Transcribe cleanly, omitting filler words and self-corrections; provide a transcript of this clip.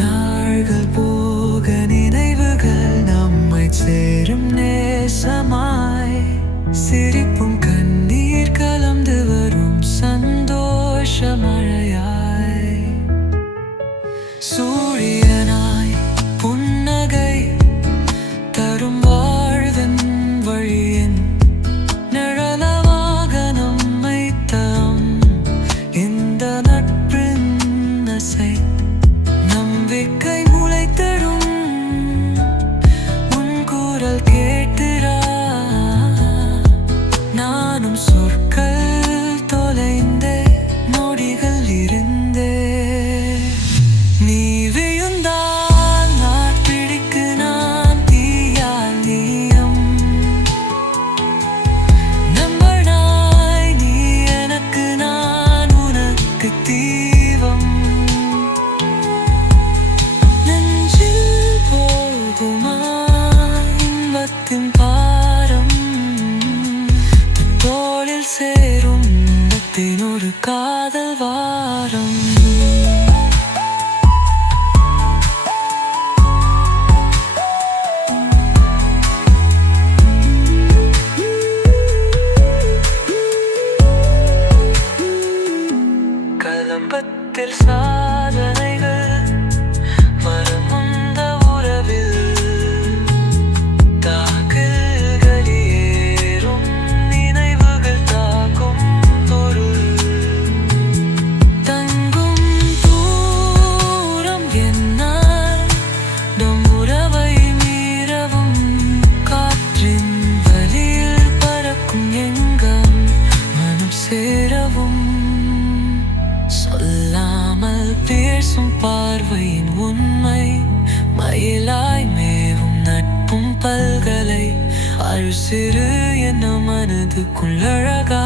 நாள்கள் போக நினைவுகள் நம்மை சேரும் நேசமாய், சிரிப்பும் கண்ணீர் கலந்து வரும் சந்தோஷ மழையாய், சூரியனாய் புன்னகை தரும் வாழ்வின் வழியின் நிழலமாக நம்மை தம் இந்த நட்பின் அசை, நம்பிக்கை முளைத்திடும் உன் குரல் கேட்டிரா, நானும் சொற்கள் தொலைந்தே நொடிகள் இருந்தே, நீ விழுந்தால் நான் பிடிக்கு நான் தீயால் நீயம், நம்பனாய் நீ எனக்கு நான் உனக்கு தீபம், நெஞ்சில் போகுமா இன்பத்தின் பாரம், தோளில் சேரும் இன்பத்தின் ஒரு காதல் வாரம். கலம்பத்தில் சாதனைகள் வரும் அந்த உறவில், தாக்கல்கள் ஏறும் நினைவுகள் தாக்கும் பொருள், தங்கும் தூரம் என்னால் நம் உறவை மீறவும், காற்றின் வழியில் பறக்கும் எங்கம் மனம் சேரவும், சொல்லாமல் பேசும் பார்வையின் உண்மை, மயிலாய் மேவும் நட்பும் பல்கலை, அழு சிறு என்ன மனதுக்குள் அழகா